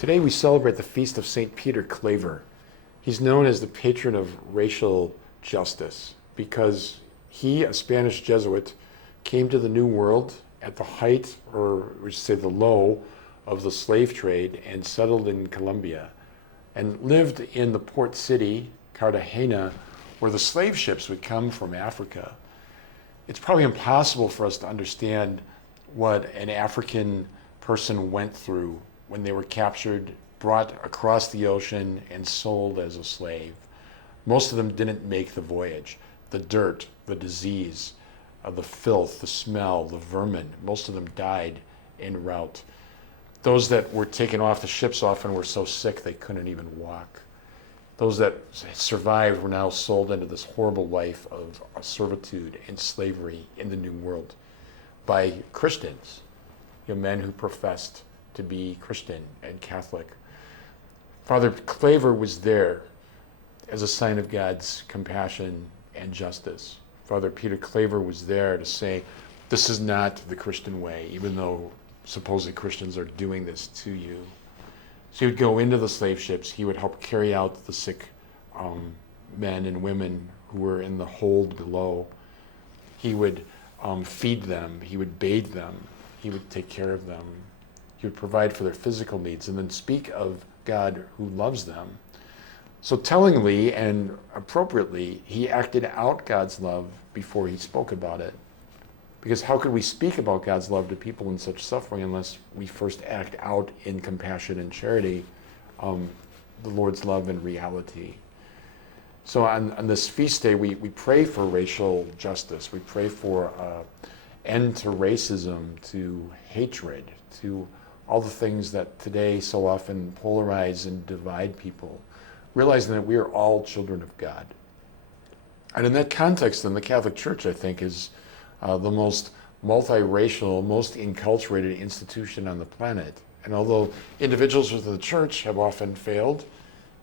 Today we celebrate the feast of St. Peter Claver. He's known as the patron of racial justice because he, a Spanish Jesuit, came to the New World at the height, or we should say the low, of the slave trade and settled in Colombia and lived in the port city, Cartagena, where the slave ships would come from Africa. It's probably impossible for us to understand what an African person went through when they were captured, brought across the ocean, and sold as a slave. Most of them didn't make the voyage. The dirt, the disease, the filth, the smell, the vermin, most of them died en route. Those that were taken off the ships often were so sick they couldn't even walk. Those that survived were now sold into this horrible life of servitude and slavery in the New World by Christians, men who professed to be Christian and Catholic. Father Claver was there as a sign of God's compassion and justice. Father Peter Claver was there to say, this is not the Christian way, even though supposedly Christians are doing this to you. So he would go into the slave ships. He would help carry out the sick men and women who were in the hold below. He would feed them. He would bathe them. He would take care of them. He would provide for their physical needs and then speak of God who loves them. So tellingly and appropriately, he acted out God's love before he spoke about it. Because how could we speak about God's love to people in such suffering unless we first act out in compassion and charity the Lord's love in reality? So on this feast day, we pray for racial justice. We pray for end to racism, to hatred, to all the things that today so often polarize and divide people, realizing that we are all children of God. And in that context, then, the Catholic Church, I think, is the most multiracial, most enculturated institution on the planet. And although individuals within the church have often failed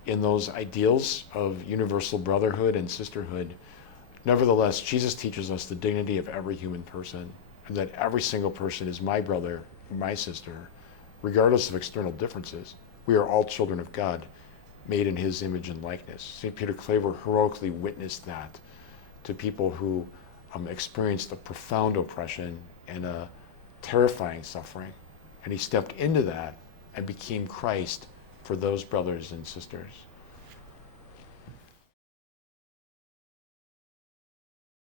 in those ideals of universal brotherhood and sisterhood, nevertheless, Jesus teaches us the dignity of every human person, and that every single person is my brother, my sister, regardless of external differences. We are all children of God, made in his image and likeness. St. Peter Claver heroically witnessed that to people who experienced a profound oppression and a terrifying suffering. And he stepped into that and became Christ for those brothers and sisters.